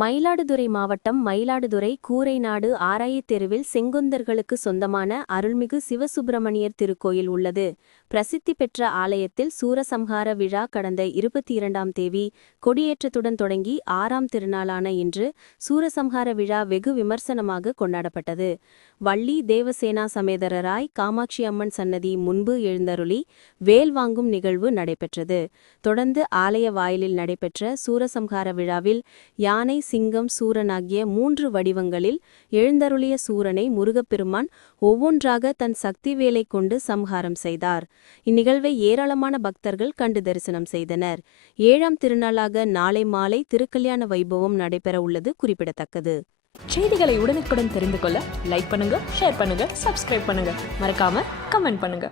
மயிலாடுதுறை மாவட்டம் மயிலாடுதுறை கூரைநாடு ஆராயத் தெருவில் செங்குந்தர்களுக்கு சொந்தமான அருள்மிகு சிவசுப்பிரமணியர் திருக்கோயில் உள்ளது. பிரசித்தி பெற்ற ஆலயத்தில் சூரசம்ஹார விழா கடந்த 22ஆம் தேதி கொடியேற்றத்துடன் தொடங்கி 6ஆம் திருநாளான இன்று சூரசம்ஹார விழா வெகு விமர்சனமாக கொண்டாடப்பட்டது. வள்ளி தேவசேனா சமேதரராய் காமாட்சி அம்மன் சன்னதி முன்பு எழுந்தருளி வேல் வாங்கும் நிகழ்வு நடைபெற்றது. தொடர்ந்து ஆலய வாயிலில் நடைபெற்ற சூரசம்ஹார விழாவில் யானை, சிங்கம், சூரன் ஆகிய 3 வடிவங்களில் எழுந்தருளிய சூரனை முருகப்பெருமான் ஒவ்வொன்றாக தன் சக்தி வேலை கொண்டு சம்ஹாரம் செய்தார். இந்நிகழ்வை ஏராளமான பக்தர்கள் கண்டு தரிசனம் செய்தனர். 7ஆம் திருநாளாக நாளை மாலை திருக்கல்யாண வைபவம் நடைபெற உள்ளது குறிப்பிடத்தக்கது. செய்திகளை உடனுக்குடன் தெரிந்து கொள்ள லைக் பண்ணுங்க, ஷேர் பண்ணுங்க, சப்ஸ்கிரைப் பண்ணுங்க, மறக்காம கமெண்ட் பண்ணுங்க.